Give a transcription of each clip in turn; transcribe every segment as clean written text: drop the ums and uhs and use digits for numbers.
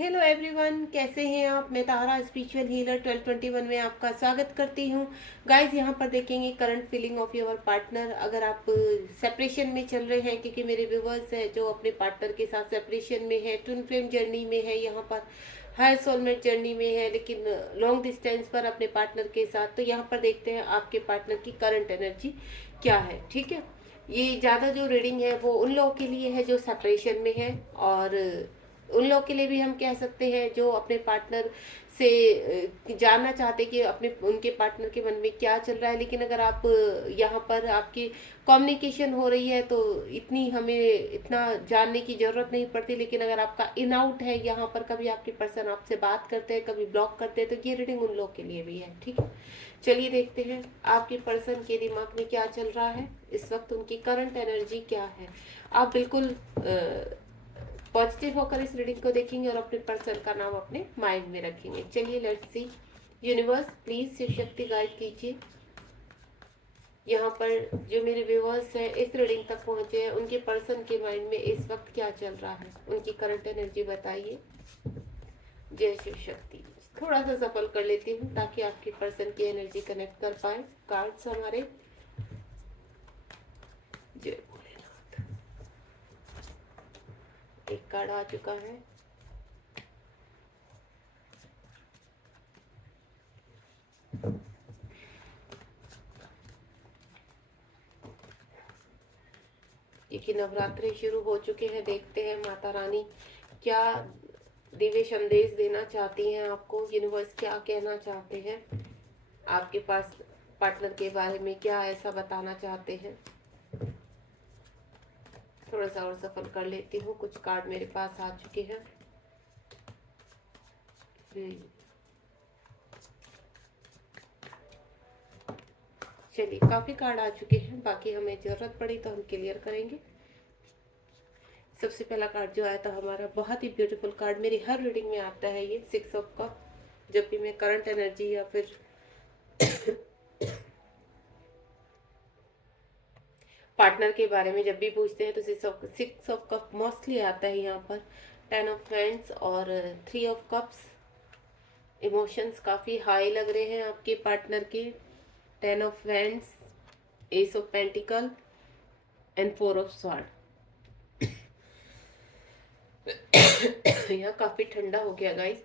Hello everyone, कैसे हैं आप। मैं तारा स्पिरिचुअल हीलर 1221 में आपका स्वागत करती हूँ। गाइस, यहाँ पर देखेंगे current feeling of your partner. अगर आप सेपरेशन में चल रहे हैं, क्योंकि मेरे व्यूवर्स हैं जो अपने पार्टनर के साथ सेपरेशन में है, ट्विन फ्लेम जर्नी में है, यहाँ पर हायर सोलमेट जर्नी में है, लेकिन लॉन्ग डिस्टेंस पर अपने पार्टनर के साथ, तो यहाँ पर देखते हैं आपके पार्टनर की करंट एनर्जी क्या है। ठीक है, ये ज़्यादा जो रीडिंग है वो उन लोगों के लिए है जो सेपरेशन में है, और उन लोग के लिए भी हम कह सकते हैं जो अपने पार्टनर से जानना चाहते हैं कि अपने उनके पार्टनर के मन में क्या चल रहा है। लेकिन अगर आप यहाँ पर आपकी कम्युनिकेशन हो रही है तो इतनी हमें इतना जानने की ज़रूरत नहीं पड़ती। लेकिन अगर आपका इन आउट है, यहाँ पर कभी आपके पर्सन आपसे बात करते हैं, कभी ब्लॉक करते हैं, तो ये रीडिंग उन लोग के लिए भी है। ठीक है, चलिए देखते हैं आपके पर्सन के दिमाग में क्या चल रहा है इस वक्त, उनकी करंट एनर्जी क्या है। आप बिल्कुल पॉजिटिव होकर इस रीडिंग को देखेंगे और अपने पर्सन का नाम अपने माइंड में रखेंगे। चलिए let's see. Universe please Shiv Shakti guide कीजिए। यहाँ पर जो मेरे व्यूवर्स हैं इस रीडिंग तक पहुंचे हैं, उनके पर्सन के माइंड में इस वक्त क्या चल रहा है, उनकी करंट एनर्जी बताइए। जय शिव शक्ति। थोड़ा सा सफल कर लेती हूँ ताकि आपके पर्सन की एनर्जी कनेक्ट कर पाए। कार्ड्स हमारे, जय भोलेनाथ। एक कार्ड आ चुका है। देखिए, नवरात्रि शुरू हो चुके हैं। देखते हैं माता रानी क्या दिव्य संदेश देना चाहती हैं आपको। यूनिवर्स क्या कहना चाहते हैं आपके पास पार्टनर के बारे में, क्या ऐसा बताना चाहते हैं। थोड़ा सा और सफल कर लेती हूँ। कुछ कार्ड मेरे पास आ चुके हैं। चलिए, काफी कार्ड आ चुके हैं, बाकी हमें जरूरत पड़ी तो हम क्लियर करेंगे। सबसे पहला कार्ड जो आया था हमारा, बहुत ही ब्यूटीफुल कार्ड, मेरी हर रीडिंग में आता है ये 6 ऑफ कप। जब भी मैं करंट एनर्जी या फिर पार्टनर के बारे में जब भी पूछते हैं तो 6 ऑफ कप मोस्टली आता है यहाँ पर। 10 ऑफ हैंड्स और 3 ऑफ कप्स। इमोशंस काफ़ी हाई लग रहे हैं आपके पार्टनर के। 10 of hands, S of pentacle and 4 of sword. यहाँ काफ़ी ठंडा हो गया गाइस।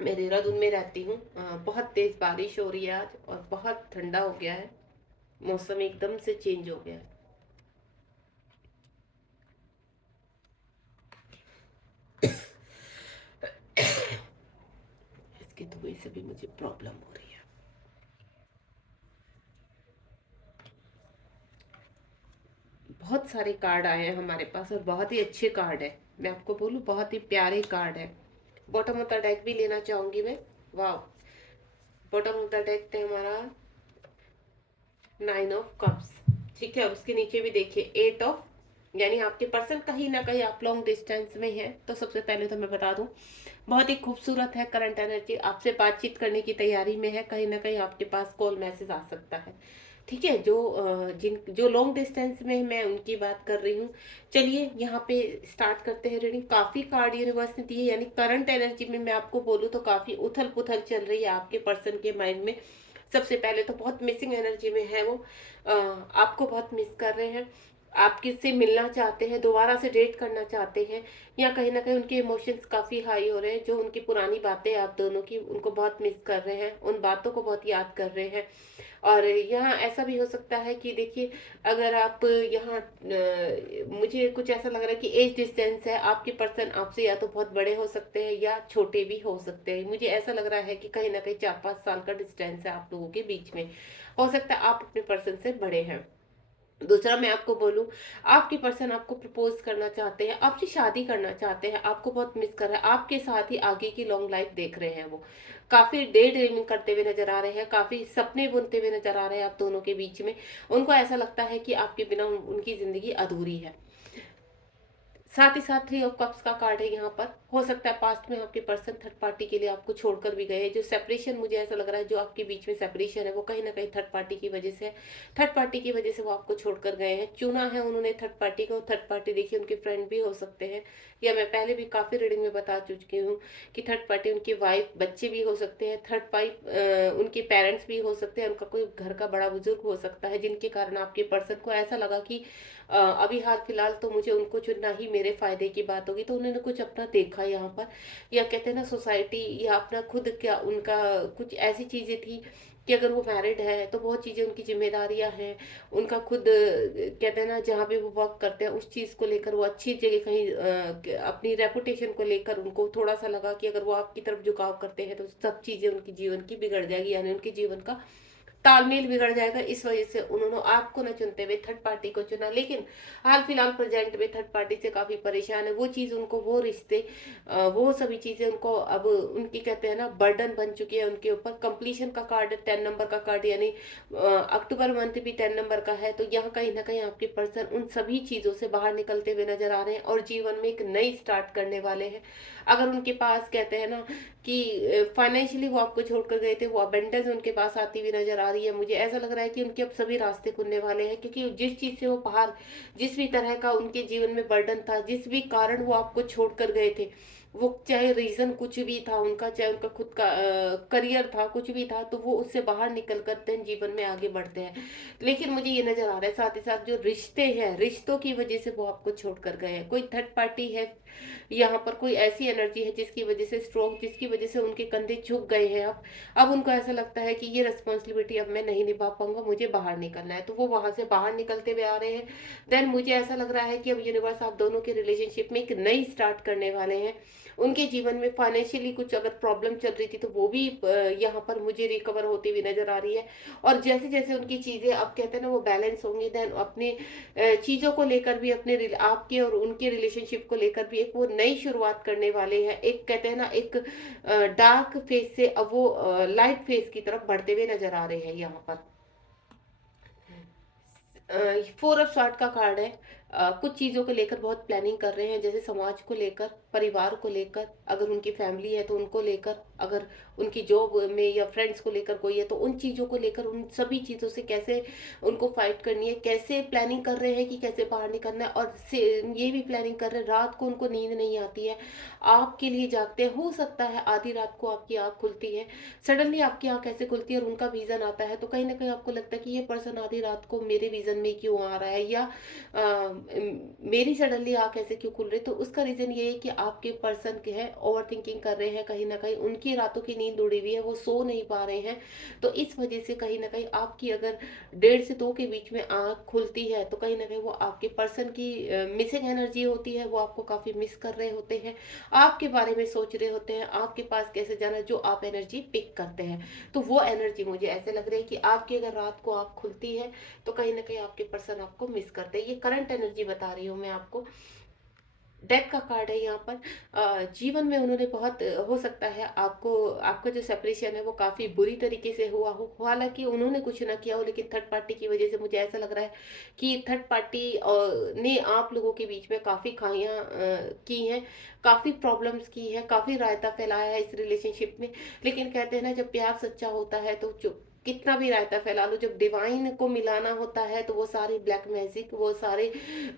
मैं देहरादून में रहती हूँ, बहुत तेज़ बारिश हो रही है आज और बहुत ठंडा हो गया है। मौसम एकदम से चेंज हो गया है। इसकी धुएं से भी मुझे प्रॉब्लम हो रही है। बहुत सारे कार्ड आए हैं हमारे पास और बहुत ही अच्छे कार्ड है। मैं आपको बोलूँ, बहुत ही प्यारे कार्ड है। बॉटम ऑफ द डेक भी लेना चाहूंगी मैं। वाह, बॉटम ऑफ द डेक थे हमारा 9 ऑफ कप्स। ठीक है, उसके नीचे भी देखिए 8 ऑफ, यानी आपके पर्सन कहीं ना कहीं आप लॉन्ग डिस्टेंस में है। तो सबसे पहले तो मैं बता दूं, बहुत ही खूबसूरत है करंट एनर्जी। आपसे बातचीत करने की तैयारी में है, कहीं ना कहीं आपके पास कॉल मैसेज आ सकता है। ठीक है, जो लॉन्ग डिस्टेंस में है, मैं उनकी बात कर रही हूँ। चलिए यहाँ पे स्टार्ट करते हैं रीडिंग। काफी कार्ड यूनिवर्स ने दिए, यानी करंट एनर्जी में मैं आपको बोलूँ तो काफी उथल पुथल चल रही है आपके पर्सन के माइंड में। सबसे पहले तो बहुत मिसिंग एनर्जी में है वो। आपको बहुत मिस कर रहे हैं, आप किससे मिलना चाहते हैं, दोबारा से डेट करना चाहते हैं, या कहीं ना कहीं उनके इमोशंस काफ़ी हाई हो रहे हैं। जो उनकी पुरानी बातें आप दोनों की, उनको बहुत मिस कर रहे हैं, उन बातों को बहुत याद कर रहे हैं। और यहाँ ऐसा भी हो सकता है कि देखिए, अगर आप यहाँ मुझे कुछ ऐसा लग रहा है कि एज डिस्टेंस है। आपके पर्सन आपसे या तो बहुत बड़े हो सकते हैं या छोटे भी हो सकते हैं। मुझे ऐसा लग रहा है कि कहीं ना कहीं 4-5 साल का डिस्टेंस है आप लोगों के बीच में। हो सकता है आप अपने पर्सन से बड़े हैं। दूसरा मैं आपको बोलूं, आपके पर्सन आपको प्रपोज करना चाहते हैं, आपसे शादी करना चाहते हैं, आपको बहुत मिस कर रहा है, आपके साथ ही आगे की लॉन्ग लाइफ देख रहे हैं। वो काफी डे ड्रीमिंग करते हुए नजर आ रहे हैं, काफी सपने बुनते हुए नजर आ रहे हैं आप दोनों के बीच में। उनको ऐसा लगता है कि आपके बिना उनकी जिंदगी अधूरी है। साथ ही साथ 3 ऑफ कप्स का कार्ड है यहाँ पर। हो सकता है पास्ट में आपके पर्सन थर्ड पार्टी के लिए आपको छोड़कर भी गए हैं। जो सेपरेशन मुझे ऐसा लग रहा है, जो आपके बीच में सेपरेशन है, वो कहीं ना कहीं थर्ड पार्टी की वजह से है। थर्ड पार्टी की वजह से वो आपको छोड़कर गए हैं, चुना है उन्होंने थर्ड पार्टी को। थर्ड पार्टी देखिए उनके फ्रेंड भी हो सकते हैं, या मैं पहले भी काफ़ी रीडिंग में बता चुकी हूँ कि थर्ड पार्टी उनकी वाइफ, बच्चे भी हो सकते हैं। थर्ड पार्टी उनके पेरेंट्स भी हो सकते हैं, उनका कोई घर का बड़ा बुजुर्ग हो सकता है, जिनके कारण आपके पर्सन को ऐसा लगा कि अभी हाल फिलहाल तो मुझे उनको चुनना ही मेरे फायदे की बात होगी। तो उन्होंने कुछ अपना देखा यहाँ पर, या कहते हैं ना सोसाइटी, या अपना खुद, क्या उनका कुछ ऐसी चीज़ें थी कि अगर वो मैरिड है तो बहुत चीज़ें उनकी जिम्मेदारियां हैं। उनका खुद कहते हैं ना, जहाँ पे वो वर्क करते हैं उस चीज़ को लेकर वो अच्छी जगह कहीं अपनी रेपुटेशन को लेकर उनको थोड़ा सा लगा कि अगर वो आपकी तरफ झुकाव करते हैं तो सब चीज़ें उनकी जीवन की बिगड़ जाएगी, यानी उनके जीवन का तालमेल बिगड़ जाएगा। इस वजह से उन्होंने आपको न चुनते हुए थर्ड पार्टी को चुना। लेकिन हाल फिलहाल प्रेजेंट में थर्ड पार्टी से काफी परेशान है। वो चीज उनको, वो रिश्ते, वो सभी चीजें उनको अब उनकी कहते हैं ना बर्डन बन चुकी है उनके ऊपर। कंप्लीशन का कार्ड 10 नंबर का कार्ड, यानी अक्टूबर मंथ भी 10 नंबर का है। तो यहाँ कहीं ना कहीं आपके पर्सन उन सभी चीजों से बाहर निकलते हुए नजर आ रहे हैं और जीवन में एक नई स्टार्ट करने वाले हैं। अगर उनके पास कहते हैं ना कि फाइनेंशियली वो आपको छोड़कर गए थे, वो अबेंडेंस उनके पास आती हुई नजर आ रही है। मुझे ऐसा लग रहा है कि उनके अब सभी रास्ते खुलने वाले हैं, क्योंकि जिस चीज से वो बाहर, जिस भी तरह का उनके जीवन में बर्डन था, जिस भी कारण वो आपको छोड़कर गए थे, वो चाहे रीजन कुछ भी था उनका, चाहे उनका खुद का करियर था, कुछ भी था, तो वो उससे बाहर निकल कर देन जीवन में आगे बढ़ते हैं। लेकिन मुझे ये नजर आ रहा है साथ ही साथ जो रिश्ते हैं, रिश्तों की वजह से वो आपको छोड़कर गए हैं। कोई थर्ड पार्टी है यहाँ पर, कोई ऐसी एनर्जी है जिसकी वजह से स्ट्रोक, जिसकी वजह से उनके कंधे झुक गए हैं। अब उनको ऐसा लगता है कि ये रिस्पॉन्सिबिलिटी अब मैं नहीं निभा पाऊंगा, मुझे बाहर निकलना है। तो वो वहां से बाहर निकलते हुए आ रहे हैं। देन मुझे ऐसा लग रहा है कि अब यूनिवर्स आप दोनों के रिलेशनशिप में एक नई स्टार्ट करने वाले हैं। उनके जीवन में फाइनेंशियली कुछ अगर प्रॉब्लम चल रही थी तो वो भी यहाँ पर मुझे रिकवर होती हुई नजर आ रही है। और जैसे जैसे उनकी चीजें अब कहते हैं ना वो बैलेंस होंगी, देन अपने चीजों को लेकर भी, अपने आपके और उनके रिलेशनशिप को लेकर भी एक वो नई शुरुआत करने वाले हैं। एक कहते हैं ना एक डार्क फेज से अब वो लाइट फेज की तरफ बढ़ते हुए नजर आ रहे हैं यहाँ पर। 4 ऑफ सॉर्ट का कार्ड है। कुछ चीज़ों को लेकर बहुत प्लानिंग कर रहे हैं, जैसे समाज को लेकर, परिवार को लेकर, अगर उनकी फैमिली है तो उनको लेकर, अगर उनकी जॉब में या फ्रेंड्स को लेकर कोई है तो उन चीज़ों को लेकर, उन सभी चीज़ों से कैसे उनको फाइट करनी है, कैसे प्लानिंग कर रहे हैं कि कैसे बाहर निकलना है। और से ये भी प्लानिंग कर रहे हैं, रात को उनको नींद नहीं आती है, आपके लिए जागते हैं। हो सकता है आधी रात को आपकी आँख खुलती है, सडनली आपकी आँख ऐसे खुलती है और उनका विजन आता है, तो कहीं ना कहीं आपको लगता है कि ये पर्सन आधी रात को मेरे विजन में क्यों आ रहा है, या मेरी सडनली आँख ऐसे क्यों खुल रही। तो उसका रीजन ये है कि आपके पर्सन के है ओवर थिंकिंग कर रहे हैं, कहीं ना कहीं उनकी रातों की नींद उड़ी हुई है, वो सो नहीं पा रहे हैं। तो इस वजह से कहीं ना कहीं आपकी अगर 1:30 से 2 के बीच में आँख खुलती है तो कहीं ना कहीं वो आपके पर्सन की मिसिंग एनर्जी होती है। वो आपको काफी मिस कर रहे होते हैं, आपके बारे में सोच रहे होते हैं, आपके पास कैसे जाना, जो आप एनर्जी पिक करते हैं। तो वो एनर्जी मुझे ऐसे लग रही है कि आपकी अगर रात को आँख खुलती है तो कहीं ना कहीं आपके पर्सन आपको मिस करते हैं। ये करंट एनर्जी बता रही हूँ मैं आपको। डेथ का कार्ड है यहाँ पर। जीवन में उन्होंने बहुत हो सकता है आपको, आपका जो सेपरेशन है वो काफी बुरी तरीके से हुआ हो। हालांकि उन्होंने कुछ ना किया हो, लेकिन थर्ड पार्टी की वजह से मुझे ऐसा लग रहा है कि थर्ड पार्टी ने आप लोगों के बीच में काफी खाइयां की हैं, काफी प्रॉब्लम्स की है, काफी रायता फैलाया है इस रिलेशनशिप में। लेकिन कहते हैं ना जब प्यार सच्चा होता है तो जो कितना भी रायता फैला लो, जब डिवाइन को मिलाना होता है तो वो सारी ब्लैक मैजिक, वो सारे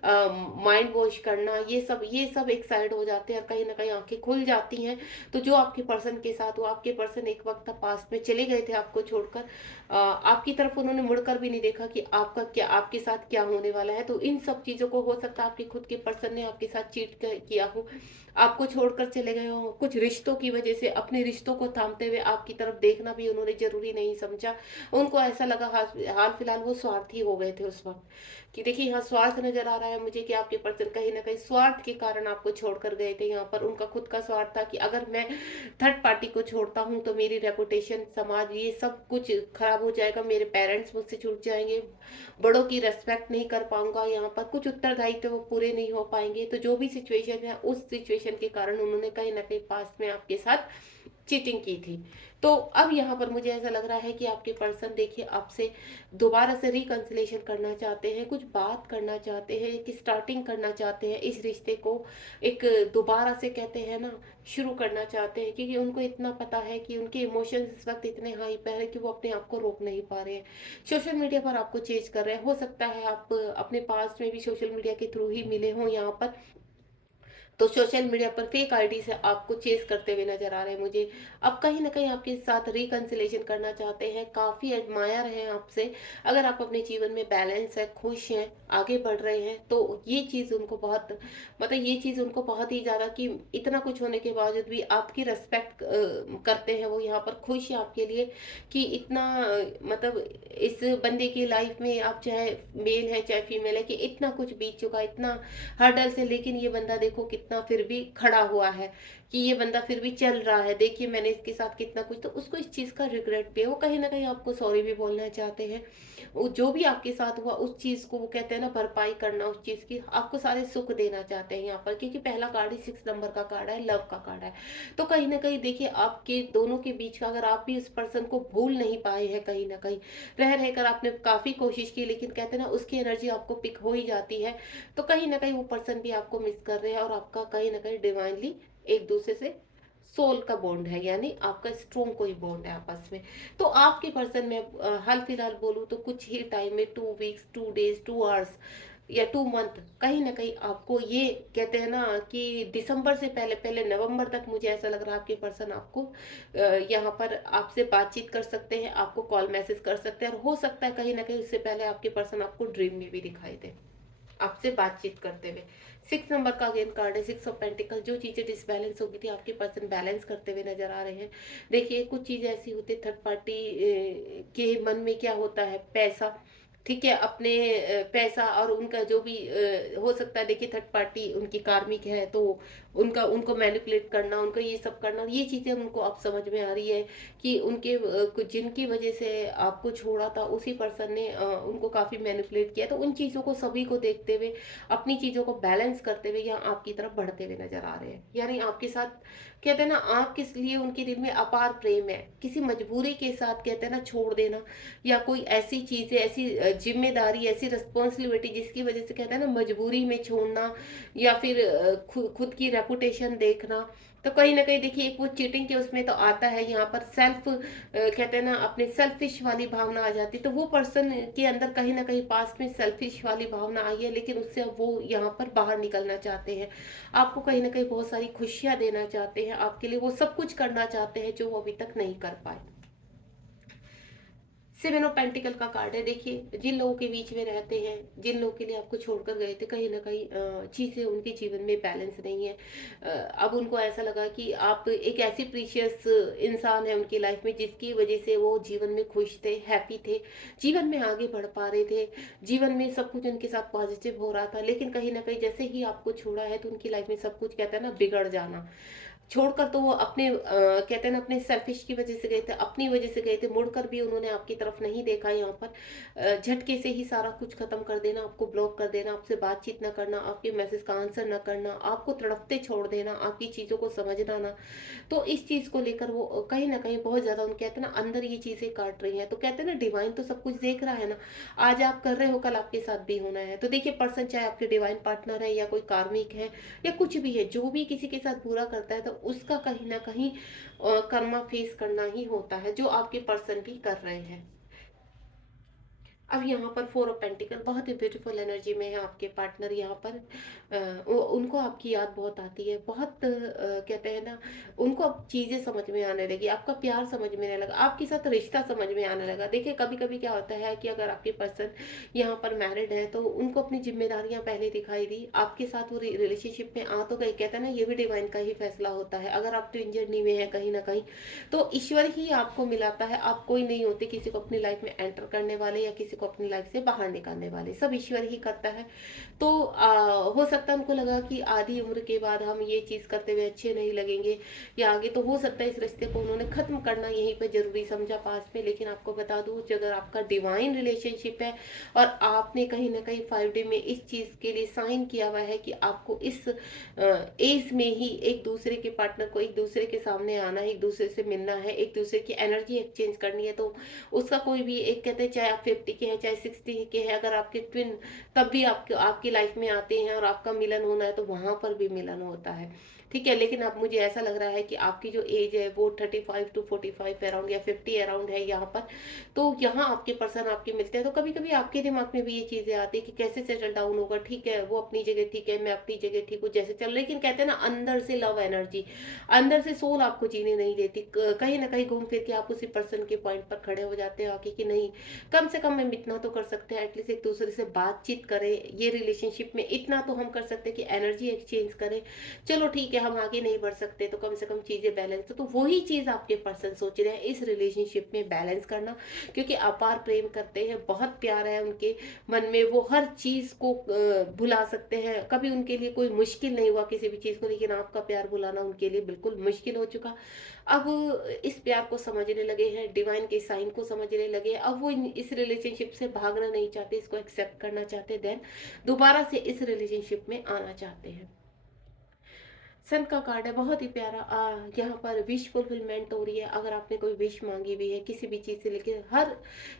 माइंड वॉश करना, ये सब एक साइड हो जाते हैं और कहीं ना कहीं आंखें खुल जाती हैं। तो जो आपके पर्सन के साथ, वो आपके पर्सन एक वक्त पास्ट में चले गए थे आपको छोड़कर, आपकी तरफ उन्होंने मुड़कर भी नहीं देखा कि आपका क्या, आपके साथ क्या होने वाला है। तो इन सब चीजों को हो सकता है आपके खुद के पर्सन ने आपके साथ चीट किया हो, आपको छोड़कर चले गए हो। कुछ रिश्तों की वजह से अपने रिश्तों को थामते हुए आपकी तरफ देखना भी उन्होंने जरूरी नहीं समझा। उनको ऐसा लगा, हाल फिलहाल वो स्वार्थी हो गए थे उस वक्त, कि देखिए यहाँ स्वार्थ नजर आ रहा है मुझे कि आपके पर्सन कहीं ना कहीं स्वार्थ के कारण आपको छोड़कर गए थे। यहाँ पर उनका खुद का स्वार्थ था कि अगर मैं थर्ड पार्टी को छोड़ता हूँ तो मेरी रेपुटेशन, समाज, ये सब कुछ खराब हो जाएगा, मेरे पेरेंट्स मुझसे छूट जाएंगे, बड़ों की रेस्पेक्ट नहीं कर पाऊंगा, यहाँ पर कुछ उत्तरदायित्व वो पूरे नहीं हो पाएंगे। तो जो भी सिचुएशन है उस सिचुएशन सिचुएशन के कारण उन्होंने कहीं ना कहीं पास्ट में आपके साथ चीटिंग की थी। तो अब यहाँ पर मुझे ऐसा लग रहा है कि आपके पर्सन देखिए आपसे दोबारा से रिकंसिलेशन करना चाहते हैं, कुछ बात करना चाहते हैं, एक स्टार्टिंग करना चाहते हैं, इस रिश्ते को एक दोबारा से कहते हैं ना शुरू करना चाहते हैं, क्योंकि उनको इतना पता है कि उनके इमोशंस इस वक्त इतने हाई पर है कि वो अपने आप को रोक नहीं पा रहे हैं। सोशल मीडिया पर आपको चेज कर रहे हैं, हो सकता है आप अपने पास्ट में भी सोशल मीडिया के थ्रू ही मिले हों यहाँ पर, तो सोशल मीडिया पर फेक आईडी से आपको चेस करते हुए नजर आ रहे हैं मुझे। अब कहीं ना कहीं आपके साथ रिकंसिलेशन करना चाहते हैं, काफी एडमायर हैं आपसे। अगर आप अपने जीवन में बैलेंस है, खुश हैं, आगे बढ़ रहे हैं, तो ये चीज उनको बहुत, मतलब ये चीज उनको बहुत ही ज्यादा, कि इतना कुछ होने के बावजूद भी आपकी रेस्पेक्ट करते हैं वो, यहाँ पर खुश है आपके लिए कि इतना मतलब इस बंदे की लाइफ में आप चाहे मेल है चाहे फीमेल है, कि इतना कुछ बीत चुका, इतना हर्डल से, लेकिन ये बंदा देखो कितना फिर भी खड़ा हुआ है, कि ये बंदा फिर भी चल रहा है, देखिए मैंने इसके साथ कितना कुछ, तो उसको इस चीज का रिग्रेट भी है। वो कहीं ना कहीं आपको सॉरी भी बोलना चाहते हैं। वो जो भी आपके साथ हुआ उस चीज को, वो कहते हैं ना भरपाई करना उस चीज की, आपको सारे सुख देना चाहते हैं यहाँ पर, क्योंकि पहला कार्ड ही 6 नंबर का कार्ड है, लव का कार्ड है। तो कहीं ना कहीं देखिए आपके दोनों के बीच का, अगर आप भी इस पर्सन को भूल नहीं पाए हैं, कहीं ना कहीं रह रहकर आपने काफी कोशिश की, लेकिन कहते हैं ना उसकी एनर्जी आपको पिक हो ही जाती है, तो कहीं ना कहीं वो पर्सन भी आपको मिस कर रहे हैं, और आपका कहीं ना कहीं डिवाइनली एक दूसरे से सोल का बॉन्ड है, यानी आपका स्ट्रॉन्ग कोई बॉन्ड है आपस में। तो आपके पर्सन में हाल फिलहाल बोलूँ तो कुछ ही टाइम में, 2 वीक्स, 2 डेज, 2 आवर्स या 2 मंथ, कहीं ना कहीं आपको ये कहते हैं ना कि दिसंबर से पहले पहले नवंबर तक मुझे ऐसा लग रहा है आपके पर्सन आपको यहाँ पर आपसे बातचीत कर सकते हैं, आपको कॉल मैसेज कर सकते हैं, और हो सकता है कहीं ना कहीं उससे पहले आपके पर्सन आपको ड्रीम में भी दिखाई दे आपसे बातचीत करते हुए। 6 नंबर का अगेन कार्ड है, 6 ऑफ पेंटिकल। जो चीजें डिसबैलेंस हो गई थी आपके पर्सन बैलेंस करते हुए नजर आ रहे हैं। देखिए कुछ चीजें ऐसी होती है, थर्ड पार्टी के मन में क्या होता है, पैसा, ठीक है, अपने पैसा और उनका जो भी हो सकता है, देखिए थर्ड पार्टी उनकी कार्मिक है, तो उनका उनको मैनिपुलेट करना, उनको ये सब करना, ये चीजें उनको अब समझ में आ रही है कि उनके जिनकी वजह से आपको छोड़ा था उसी पर्सन ने उनको काफी मैनिपुलेट किया, तो उन चीजों को सभी को देखते हुए, अपनी चीजों को बैलेंस करते हुए यहाँ आपकी तरफ बढ़ते हुए नजर आ रहे हैं। यानी आपके साथ कहते हैं ना आपके लिए उनके दिल में अपार प्रेम है, किसी मजबूरी के साथ कहते हैं ना छोड़ देना, या कोई ऐसी चीजें, ऐसी जिम्मेदारी, ऐसी रिस्पॉन्सिबिलिटी जिसकी वजह से कहते हैं ना मजबूरी में छोड़ना, या फिर खुद की रेपुटेशन देखना, तो कहीं ना कहीं देखिए एक वो चीटिंग के उसमें तो आता है, यहाँ पर सेल्फ कहते हैं ना अपने सेल्फिश वाली भावना आ जाती है, तो वो पर्सन के अंदर कहीं ना कहीं पास्ट में सेल्फिश वाली भावना आई है, लेकिन उससे अब वो यहाँ पर बाहर निकलना चाहते हैं, आपको कहीं ना कहीं बहुत सारी खुशियां देना चाहते हैं, आपके लिए वो सब कुछ करना चाहते हैं जो वो अभी तक नहीं कर पाए। 7 ऑफ पेंटिकल का कार्ड है। देखिए जिन लोगों के बीच में रहते हैं, जिन लोगों के लिए आपको छोड़कर गए थे, कहीं ना कहीं चीज़ें उनके जीवन में बैलेंस नहीं है। अब उनको ऐसा लगा कि आप एक ऐसी प्रीशियस इंसान है उनकी लाइफ में, जिसकी वजह से वो जीवन में खुश थे, हैप्पी थे, जीवन में आगे बढ़ पा रहे थे, जीवन में सब कुछ उनके साथ पॉजिटिव हो रहा था, लेकिन कहीं ना कहीं जैसे ही आपको छोड़ा है तो उनकी लाइफ में सब कुछ कहता है ना बिगड़ जाना। छोड़कर तो वो अपने कहते हैं ना अपने सेल्फिश की वजह से गए थे, अपनी वजह से गए थे, मुड़कर भी उन्होंने आपकी तरफ नहीं देखा। यहाँ पर झटके से ही सारा कुछ खत्म कर देना, आपको ब्लॉक कर देना, आपसे बातचीत ना करना, आपके मैसेज का आंसर ना करना, आपको तड़पते छोड़ देना, आपकी चीज़ों को समझना ना। तो इस चीज़ को लेकर वो कहीं ना कहीं बहुत ज़्यादा उन कहते हैं ना अंदर ये चीज़ें काट रही हैं। तो कहते हैं ना डिवाइन तो सब कुछ देख रहा है ना, आज आप कर रहे हो कल आपके साथ भी होना है। तो देखिए पर्सन चाहे आपके डिवाइन पार्टनर है या कोई कार्मिक है या कुछ भी है, जो भी किसी के साथ बुरा करता है तो उसका कहीं ना कहीं कर्मा फेस करना ही होता है, जो आपके पर्सन भी कर रहे हैं। अब यहाँ पर 4 ऑफ पेंटिकल बहुत ही ब्यूटीफुल एनर्जी में है आपके पार्टनर। यहाँ पर उनको आपकी याद बहुत आती है, बहुत कहते हैं ना उनको अब चीज़ें समझ में आने लगी, आपका प्यार समझ में आने लगा, आपके साथ रिश्ता समझ में आने लगा। देखिए कभी कभी क्या होता है कि अगर आपके पर्सन यहाँ पर मैरिड है तो उनको अपनी जिम्मेदारियां पहले दिखाई दी, आपके साथ वो रिलेशनशिप में आ तो गए। कहते हैं ना ये भी डिवाइन का ही फैसला होता है। अगर आप ट्विन जर्नी में है कहीं ना कहीं, तो ईश्वर ही आपको मिलाता है, आप कोई नहीं होते किसी को अपनी लाइफ में एंटर करने वाले या किसी को को अपनी लाइफ से बाहर निकालने वाले, सब ईश्वर ही करता है। तो हो सकता है उनको लगा कि आधी उम्र के बाद हम ये चीज़ करते हुए अच्छे नहीं लगेंगे या आगे, तो हो सकता है इस रिश्ते को उन्होंने ख़त्म करना यहीं पर ज़रूरी समझा पास में। लेकिन आपको बता दूँ, अगर आपका डिवाइन रिलेशनशिप है और आपने कहीं ना कहीं 5D में इस चीज़ के लिए साइन किया हुआ है कि आपको इस एज में ही एक दूसरे के पार्टनर को एक दूसरे के सामने आना है, एक दूसरे से मिलना है, एक दूसरे की एनर्जी एक्सचेंज करनी है, तो उसका कोई भी एक, कहते हैं चाहे आप 50 के हैं चाहे 60 के हैं, अगर आपके ट्विन तब भी आपके आपकी लाइफ में आते हैं और आपका मिलन होना है तो वहां पर भी मिलन होता है। ठीक है, लेकिन अब मुझे ऐसा लग रहा है कि आपकी जो एज है वो 35 to 45 अराउंड या 50 अराउंड है यहाँ पर। तो यहाँ आपके पर्सन आपके मिलते हैं, तो कभी कभी आपके दिमाग में भी ये चीज़ें आती है कि कैसे सेटल डाउन होगा। ठीक है, वो अपनी जगह ठीक है, मैं अपनी जगह ठीक हूँ, जैसे चल, लेकिन कहते हैं ना अंदर से लव एनर्जी, अंदर से सोल आपको जीने नहीं देती। कहीं ना कहीं घूम फिर के आप उसी पर्सन के पॉइंट पर खड़े हो जाते हो आके कि नहीं, कम से कम हम इतना तो कर सकते हैं, एटलीस्ट एक दूसरे से बातचीत करें, ये रिलेशनशिप में इतना तो हम कर सकते हैं कि एनर्जी एक्सचेंज करें। चलो ठीक है, हम आगे नहीं बढ़ सकते तो कम से कम चीज़ें बैलेंस, तो वही चीज़ आपके पर्सन सोच रहे हैं इस रिलेशनशिप में बैलेंस करना, क्योंकि अपार प्रेम करते हैं, बहुत प्यार है उनके मन में, वो हर चीज़ को भुला सकते हैं, कभी उनके लिए कोई मुश्किल नहीं हुआ किसी भी चीज़ को, लेकिन आपका प्यार भुलाना उनके लिए बिल्कुल मुश्किल हो चुका। अब इस प्यार को समझने लगे हैं, डिवाइन के साइन को समझने लगे, अब वो इस रिलेशनशिप से भागना नहीं चाहते, इसको एक्सेप्ट करना चाहते, देन दोबारा से इस रिलेशनशिप में आना चाहते हैं। सन का कार्ड है, बहुत ही प्यारा। यहाँ पर विश फुलफिलमेंट हो रही है, अगर आपने कोई विश मांगी भी है किसी भी चीज़ से लेकर हर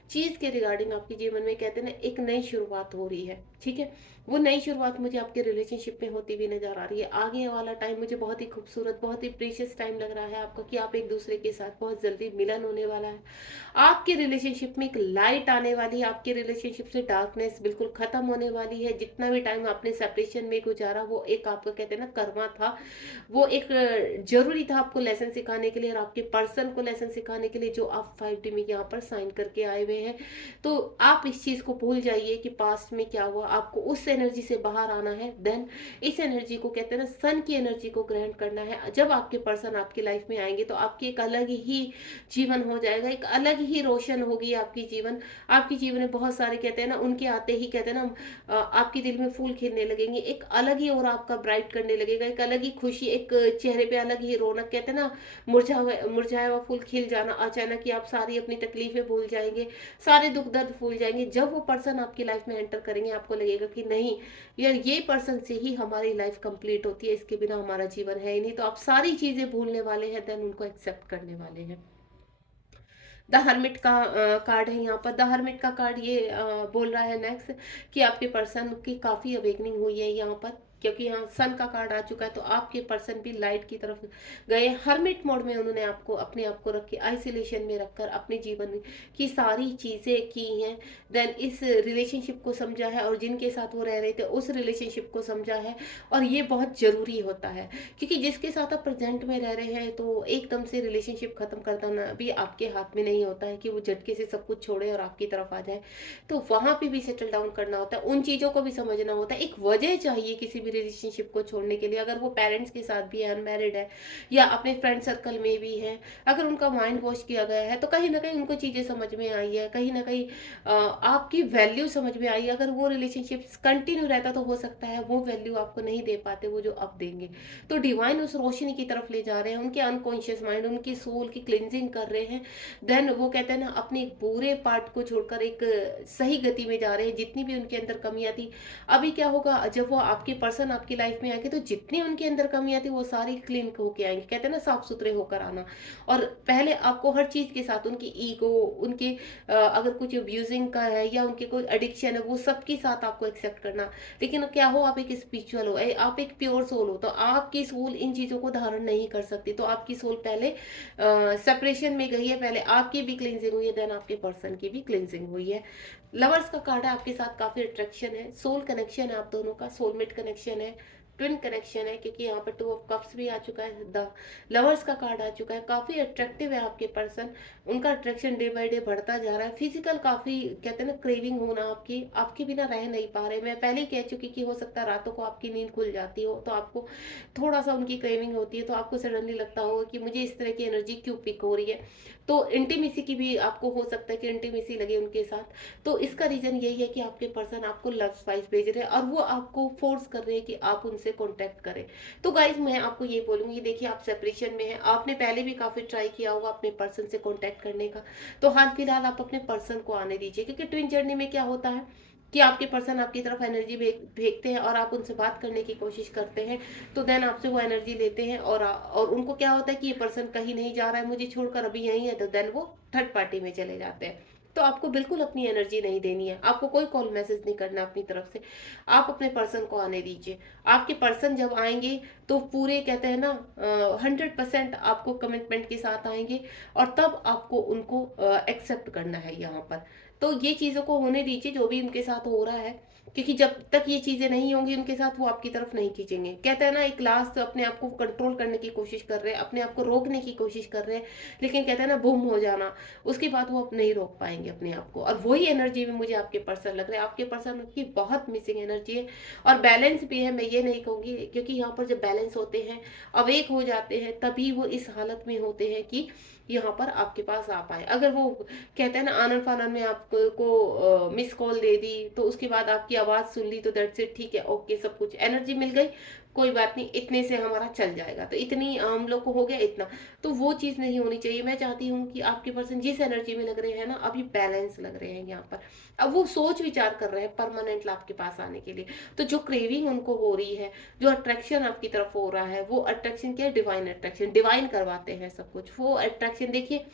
चीज़ के रिगार्डिंग आपके जीवन में, कहते हैं ना एक नई शुरुआत हो रही है। ठीक है, वो नई शुरुआत मुझे आपके रिलेशनशिप में होती हुई नजर आ रही है। आगे वाला टाइम मुझे बहुत ही खूबसूरत, बहुत ही प्रीशियस टाइम लग रहा है आपका, कि आप एक दूसरे के साथ बहुत जल्दी मिलन होने वाला है, आपके रिलेशनशिप में एक लाइट आने वाली है, आपके रिलेशनशिप से डार्कनेस बिल्कुल खत्म होने वाली है। जितना भी टाइम आपने सेपरेशन में गुजारा वो एक आपका, कहते हैं ना कर्मा था, वो एक जरूरी था आपको लेसन सिखाने के लिए और आपके पर्सन को लेसन सिखाने के लिए, जो आप 5D में यहाँ पर साइन करके आए हुए हैं। तो आप इस चीज को भूल जाइए कि पास्ट में क्या हुआ, आपको उस एनर्जी से बाहर आना है। देन इस एनर्जी को, कहते हैं ना सन की एनर्जी को ग्रहण करना है। जब आपके पर्सन आपकी लाइफ में आएंगे तो आपकी एक अलग ही जीवन हो जाएगा, एक अलग ही रोशन होगी आपकी जीवन। आपकी जीवन में बहुत सारे, कहते हैं ना उनके आते ही, कहते हैं ना आपके दिल में फूल खिलने लगेंगे, एक अलग ही और आपका ब्राइट करने लगेगा, एक अलग ही खुशी, एक चेहरे पे अलग ही रौनक, कहते हैं ना मुरझाया हुआ फूल खिल जाना, अचानक ही आप सारी अपनी तकलीफें भूल जाएंगे, सारे दुख दर्द भूल जाएंगे। जब वो पर्सन आपकी लाइफ में एंटर करेंगे आपको लगेगा कि नहीं यार, ये पर्सन से ही हमारी लाइफ कंप्लीट होती है, इसके बिना हमारा जीवन है ही नहीं। तो आप सारी चीजें भूलने वाले हैं, देन उनको एक्सेप्ट करने वाले हैं। द हर्मिट का कार्ड है यहाँ पर। द हर्मिट का कार्ड ये बोल रहा है नेक्स्ट कि आपके पर्सन की काफ़ी अवेकनिंग हुई है यहाँ पर, क्योंकि यहाँ सन का कार्ड आ चुका है, तो आपके पर्सन भी लाइट की तरफ गए। हर्मिट मोड में उन्होंने आपको, अपने आप को रखे आइसोलेशन में रखकर अपने जीवन की सारी चीज़ें की हैं। देन इस रिलेशनशिप को समझा है, और जिनके साथ वो रह रहे थे उस रिलेशनशिप को समझा है। और ये बहुत ज़रूरी होता है, क्योंकि जिसके साथ आप प्रेजेंट में रह रहे हैं तो एकदम से रिलेशनशिप खत्म कर देना भी आपके हाथ में नहीं होता है कि वो झटके से सब कुछ छोड़े और आपकी तरफ आ जाए। तो वहां पे भी सेटल डाउन करना होता है, उन चीज़ों को भी समझना होता है। एक वजह चाहिए किसी भी रिलेशनशिप को छोड़ने के लिए। अगर वो पेरेंट्स के साथ भी है, अनमैरिड है, या अपने फ्रेंड सर्कल में भी है, अगर उनका माइंड वॉश किया गया है तो कहीं ना कहीं उनको चीज़ें समझ में आई है, कहीं ना कहीं आपकी वैल्यू समझ में आई है। अगर वो रिलेशनशिप कंटिन्यू रहता तो हो सकता है वो वैल्यू आपको नहीं दे पाते वो जो अब देंगे। तो डिवाइन उस रोशनी की तरफ ले जा रहे हैं, उनके अनकॉन्शियस माइंड, उनकी सोल की क्लिनजिंग कर रहे हैं। देन वो कहते हैं ना अपने एक बुरे पार्ट को छोड़कर एक सही गति में जा रहे हैं। जितनी भी उनके अंदर कमियां थी, अभी क्या होगा जब वो आपके पर्सन आपकी लाइफ में आएंगे तो जितनी उनके अंदर कमियां थी वो सारी क्लीन होके आएंगे, कहते हैं ना साफ सुथरे होकर आना। और पहले आपको हर चीज के साथ उनकी ईगो, उनके अगर कुछ अब्यूजिंग का है या उनके कोई एडिक्शन है, वो सबके साथ आपको एक्सेप्ट करना। लेकिन क्या हो, आप एक स्पिरिचुअल हो, आप एक प्योर सोल हो, तो आपकी सोल इन चीजों को धारण नहीं कर सकती। तो आपकी सोल पहले सेपरेशन में गई है, पहले आपकी भी क्लिनजिंग हुई है, देन आपके पर्सन की भी क्लिनजिंग हुई है। लवर्स का कार्ड है, आपके साथ काफी अट्रैक्शन है, सोल कनेक्शन है, आप दोनों का सोलमेट कनेक्शन है। ट्विन कनेक्शन है, क्योंकि यहाँ पर टू ऑफ कप्स भी आ चुका है, द लवर्स का कार्ड आ चुका है। काफ़ी अट्रैक्टिव है आपके पर्सन, उनका अट्रैक्शन डे बाय डे बढ़ता जा रहा है। फिजिकल काफ़ी कहते हैं ना क्रेविंग होना, आपकी आपके बिना रह नहीं पा रहे। मैं पहले ही कह चुकी कि हो सकता है रातों को आपकी नींद खुल जाती हो तो आपको थोड़ा सा उनकी क्रेविंग होती है, तो आपको सडनली लगता होगा कि मुझे इस तरह की एनर्जी क्यों पिक हो रही है। तो इंटीमेसी की भी आपको हो सकता है कि इंटीमेसी लगे उनके साथ। तो इसका रीजन यही है कि आपके पर्सन आपको लव स्पाइस भेज रहे हैं और वो आपको फोर्स कर रहे हैं कि आप उनसे कांटेक्ट करें। तो गाइज मैं आपको ये बोलूंगी, देखिए आप सेपरेशन में हैं, आपने पहले भी काफी ट्राई किया होगा अपने पर्सन से कांटेक्ट करने का, तो हाल फिलहाल आप अपने पर्सन को आने दीजिए। क्योंकि ट्विन जर्नी में क्या होता है कि आपके पर्सन आपकी तरफ एनर्जी भेजते हैं और आप उनसे बात करने की कोशिश करते हैं, तो देन आपसे वो एनर्जी लेते हैं और उनको क्या होता है कि ये पर्सन कहीं नहीं जा रहा है मुझे छोड़कर, अभी यहीं है, तो देन वो थर्ड पार्टी में चले जाते हैं। तो आपको बिल्कुल अपनी एनर्जी नहीं देनी है, आपको कोई कॉल मैसेज नहीं करना अपनी तरफ से, आप अपने पर्सन को आने दीजिए। आपके पर्सन जब आएंगे तो पूरे कहते हैं ना 100% आपको कमिटमेंट के साथ आएंगे, और तब आपको उनको एक्सेप्ट करना है यहाँ पर। तो ये चीज़ों को होने दीजिए जो भी उनके साथ हो रहा है, क्योंकि जब तक ये चीज़ें नहीं होंगी उनके साथ, वो आपकी तरफ नहीं खींचेंगे। कहते हैं ना एक लास्ट अपने आप को कंट्रोल करने की कोशिश कर रहे हैं, अपने आप को रोकने की कोशिश कर रहे हैं, लेकिन कहते हैं ना बूम हो जाना, उसके बाद वो अब नहीं रोक पाएंगे अपने आप को। और वही एनर्जी में मुझे आपके पर्सन लग रहे हैं, आपके पर्सन की बहुत मिसिंग एनर्जी है। और बैलेंस भी है, मैं ये नहीं कहूँगी, क्योंकि यहाँ पर जब बैलेंस होते हैं, अवेक हो जाते हैं, तभी वो इस हालत में होते हैं कि यहाँ पर आपके पास आ पाए। अगर वो कहते हैं ना आनन फानन में आपको मिस कॉल दे दी, तो उसके बाद आपकी आवाज़ सुन ली, तो दैट्स इट, ठीक है, ओके, सब कुछ एनर्जी मिल गई, कोई बात नहीं, इतने से हमारा चल जाएगा, तो इतनी हम लोग को हो गया इतना। तो वो चीज़ नहीं होनी चाहिए। मैं चाहती हूँ कि आपके पर्सन जिस एनर्जी में लग रहे हैं ना, अभी बैलेंस लग रहे हैं यहाँ पर, अब वो सोच विचार कर रहे हैं परमानेंट आपके पास आने के लिए। तो जो क्रेविंग उनको हो रही है, जो अट्रैक्शन आपकी तरफ हो रहा है, वो अट्रैक्शन क्या है, डिवाइन अट्रैक्शन, डिवाइन करवाते हैं सब कुछ। वो अट्रैक्शन देखिए,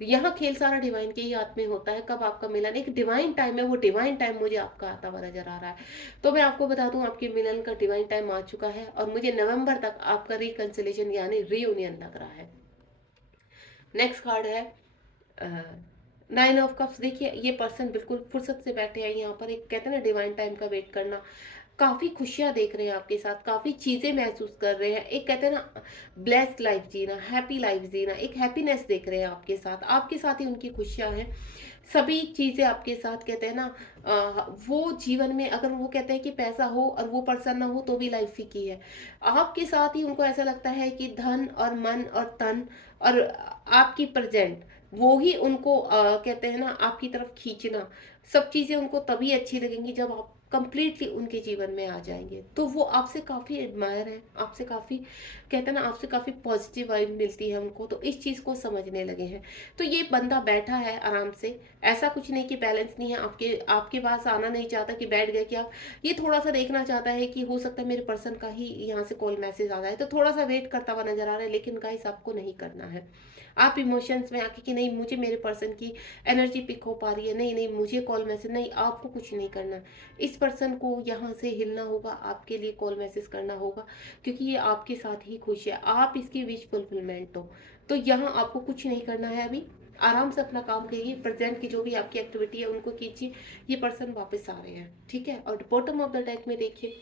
यहाँ खेल सारा डिवाइन के ही हाथ में होता है, कब आपका मिलन एक डिवाइन टाइम है, वो डिवाइन टाइम मुझे आपका आता हुआ नजर आ रहा है। तो मैं आपको बता दूं, आपके मिलन का डिवाइन टाइम आ चुका है, और मुझे नवंबर तक आपका रिकंसिलेशन यानी रीयूनियन लग रहा है। नेक्स्ट कार्ड है 9 ऑफ कप्स। देखिए ये पर्सन बिल्कुल फुर्सत से बैठे हैं यहाँ पर, एक कहते हैं ना डिवाइन टाइम का वेट करना, काफी खुशियां देख रहे हैं आपके साथ, काफी चीजें महसूस कर रहे हैं, एक कहते हैं ना ब्लेस्ड लाइफ जीना, हैप्पी लाइफ जीना, एक हैप्पीनेस देख रहे हैं आपके साथ ही उनकी खुशियां हैं। सभी चीजें आपके साथ कहते हैं ना वो जीवन में, अगर वो कहते हैं कि पैसा हो और वो पर्सन ना हो तो भी लाइफ फीकी है। आपके साथ ही उनको ऐसा लगता है कि धन और मन और तन और आपकी प्रेजेंट, वो ही उनको कहते हैं ना आपकी तरफ खींचना, सब चीजें उनको तभी अच्छी लगेंगी जब आप कंप्लीटली उनके जीवन में आ जाएंगे। तो वो आपसे काफी एडमायर है, आपसे काफी कहते हैं ना आपसे काफी पॉजिटिव वाइब मिलती है उनको, तो इस चीज को समझने लगे हैं। तो ये बंदा बैठा है आराम से, ऐसा कुछ नहीं कि बैलेंस नहीं है, आपके आपके पास आना नहीं चाहता कि बैठ गया क्या, ये थोड़ा सा देखना चाहता है कि हो सकता है मेरे पर्सन का ही यहाँ से कॉल मैसेज आ जाए, तो थोड़ा सा वेट करता हुआ नजर आ रहा है। लेकिन गाइस आपको नहीं करना है, आप इमोशंस में आके कि नहीं मुझे मेरे पर्सन की एनर्जी पिक हो पा रही है, नहीं नहीं मुझे कॉल मैसेज नहीं, आपको कुछ नहीं करना। इस पर्सन को यहाँ से हिलना होगा, आपके लिए कॉल मैसेज करना होगा, क्योंकि ये आपके साथ ही खुश है, आप इसकी विश फुलफिलमेंट हो। तो यहाँ आपको कुछ नहीं करना है, अभी आराम से अपना काम करिए, प्रेजेंट की जो भी आपकी एक्टिविटी है उनको कीजिए। ये पर्सन वापस आ रहे हैं, ठीक है। और बॉटम ऑफ द डेक में देखिए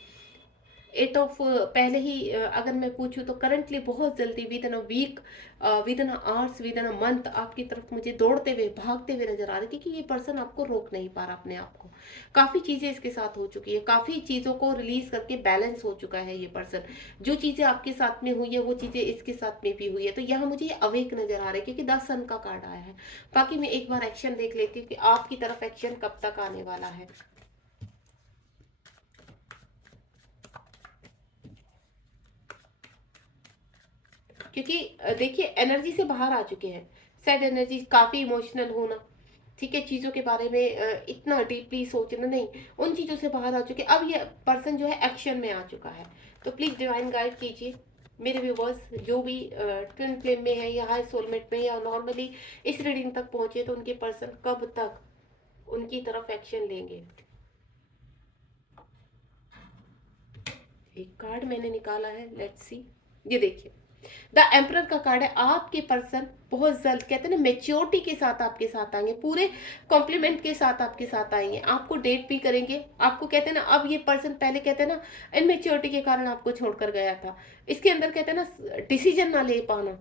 8 ऑफ पहले ही अगर मैं पूछूं तो करंटली बहुत जल्दी within a week, within hours, within a month आपकी तरफ मुझे दौड़ते हुए भागते हुए नजर आ रही थी, कि ये पर्सन आपको रोक नहीं पा रहा अपने आप को। काफी चीजें इसके साथ हो चुकी है, काफी चीजों को रिलीज करके बैलेंस हो चुका है ये पर्सन। जो चीजें आपके साथ में हुई है वो चीजें इसके साथ में भी हुई है। तो यहाँ मुझे ये अवेक नजर आ रहा है, क्योंकि 10 सन का कार्ड आया है। बाकी मैं एक बार एक्शन देख लेती हूँ कि आपकी तरफ एक्शन कब तक आने वाला है। क्योंकि देखिए एनर्जी से बाहर आ चुके हैं, सैड एनर्जी, काफी इमोशनल होना, ठीक है, चीजों के बारे में इतना डीपली सोचना नहीं, उन चीजों से बाहर आ चुके। अब ये पर्सन जो है एक्शन में आ चुका है। तो प्लीज डिवाइन गाइड कीजिए मेरे व्यूवर्स, जो भी ट्विन फ्लेम में है या हाई सोलमेट में या नॉर्मली इस रीडिंग तक पहुंचे, तो उनके पर्सन कब तक उनकी तरफ एक्शन लेंगे। एक कार्ड मैंने निकाला है, लेट्स सी। ये देखिए द एम्परर का कार्ड है, आपके पर्सन बहुत जल्द कहते हैं ना मेच्योरिटी के साथ आपके साथ आएंगे, पूरे कॉम्प्लीमेंट के साथ आपके साथ आएंगे, आपको डेट भी करेंगे। आपको कहते हैं ना, अब ये पर्सन पहले कहते हैं ना इनमेच्योरिटी के कारण आपको छोड़कर गया था, इसके अंदर कहते हैं ना डिसीजन ना ले पाना,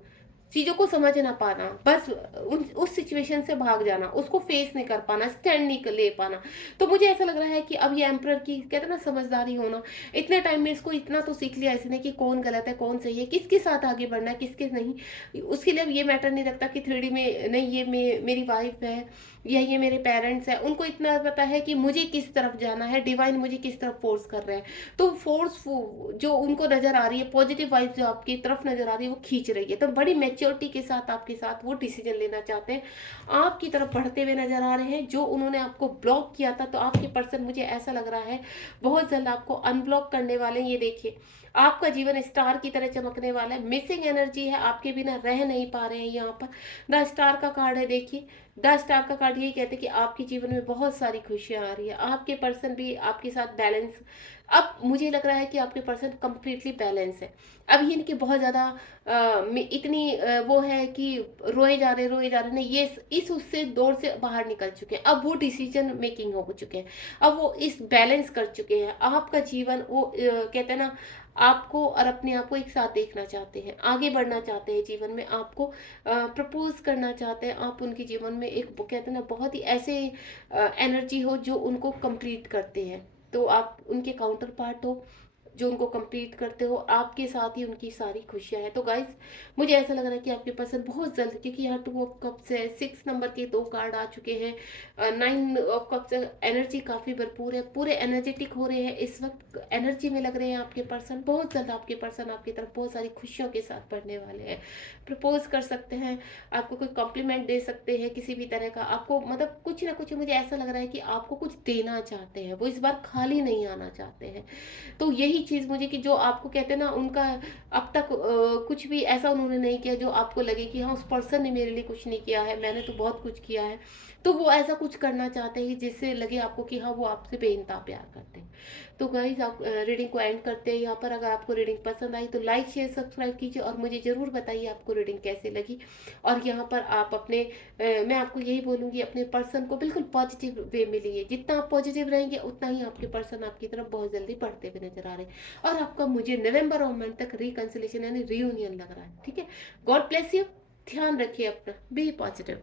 चीजों को समझ ना पाना, बस उस सिचुएशन से भाग जाना, उसको फेस नहीं कर पाना, स्टैंड नहीं ले पाना। तो मुझे ऐसा लग रहा है कि अब ये एम्प्रर की कहते हैं ना समझदारी होना, इतने टाइम में इसको इतना तो सीख लिया इसने कि कौन गलत है कौन सही है, किसके साथ आगे बढ़ना है किसके नहीं। उसके लिए अब ये मैटर नहीं रखता कि 3D में नहीं ये मेरी वाइफ है या ये मेरे पेरेंट्स हैं, उनको इतना पता है कि मुझे किस तरफ जाना है, डिवाइन मुझे किस तरफ फोर्स कर रहे हैं। तो फोर्स जो उनको नजर आ रही है, पॉजिटिव वाइब जो आपकी तरफ नजर आ रही है वो खींच रही है, तो बड़ी मेच्योरिटी के साथ आपके साथ वो डिसीजन लेना चाहते हैं, आपकी तरफ बढ़ते हुए नजर आ रहे हैं। जो उन्होंने आपको ब्लॉक किया था, तो आपके पर्सन मुझे ऐसा लग रहा है बहुत जल्द आपको अनब्लॉक करने वाले हैं। ये देखिए आपका जीवन स्टार की तरह चमकने वाला है, मिसिंग एनर्जी है, आपके बिना रह नहीं पा रहे हैं। यहाँ पर द स्टार का कार्ड है, देखिए द स्टार का कार्ड यही कहते हैं कि आपके जीवन में बहुत सारी खुशियां आ रही है, आपके पर्सन भी आपके साथ बैलेंस, अब मुझे लग रहा है कि आपके पर्सन कंप्लीटली बैलेंस है। अब ये इनकी बहुत ज़्यादा इतनी वो है कि रोए जा रहे नहीं, ये इस उससे दौर से बाहर निकल चुके हैं, अब वो डिसीजन मेकिंग हो चुके हैं, अब वो इस बैलेंस कर चुके हैं। आपका जीवन वो कहते हैं ना आपको और अपने आप को एक साथ देखना चाहते हैं, आगे बढ़ना चाहते हैं जीवन में, आपको प्रपोज करना चाहते हैं, आप उनके जीवन में एक कहते हैं ना बहुत ही ऐसे एनर्जी हो जो उनको कंप्लीट करते हैं। तो आप उनके काउंटर पार्ट हो जो उनको कंप्लीट करते हो, आपके साथ ही उनकी सारी खुशियां हैं। तो गाइस मुझे ऐसा लग रहा है कि आपके पर्सन बहुत जल्द, क्योंकि यहाँ 2 ऑफ कप्स है, 6 नंबर के 2 कार्ड आ चुके हैं, 9 ऑफ कप्स, एनर्जी काफ़ी भरपूर है, पूरे एनर्जेटिक हो रहे हैं इस वक्त, एनर्जी में लग रहे हैं आपके पर्सन। बहुत जल्द आपके पर्सन आपकी तरफ बहुत सारी खुशियों के साथ बढ़ने वाले हैं, प्रपोज कर सकते हैं, आपको कोई कॉम्प्लीमेंट दे सकते हैं किसी भी तरह का, आपको मतलब कुछ ना कुछ मुझे ऐसा लग रहा है कि आपको कुछ देना चाहते हैं, वो इस बार खाली नहीं आना चाहते हैं। तो यही चीज़ मुझे कि जो आपको कहते हैं ना उनका अब तक कुछ भी ऐसा उन्होंने नहीं किया जो आपको लगे कि हाँ उस पर्सन ने मेरे लिए कुछ नहीं किया है, मैंने तो बहुत कुछ किया है, तो वो ऐसा कुछ करना चाहते हैं जिससे लगे आपको कि हाँ वो आपसे बेइंतहा प्यार करते हैं। तो गाइज आप रीडिंग को एंड करते हैं यहाँ पर। अगर आपको रीडिंग पसंद आई तो लाइक शेयर सब्सक्राइब कीजिए और मुझे ज़रूर बताइए आपको रीडिंग कैसे लगी। और यहाँ पर आप अपने मैं आपको यही बोलूँगी अपने पर्सन को बिल्कुल पॉजिटिव वे में लिए, जितना आप पॉजिटिव रहेंगे उतना ही आपके पर्सन आपकी तरफ बहुत जल्दी बढ़ते हुए नजर आ रहे हैं। और आपका मुझे नवंबर और मंथ तक रिकंसिलेशन यानी रियूनियन लग रहा है। ठीक है, गॉड ब्लेस यू, ध्यान रखिए अपना, बी पॉजिटिव।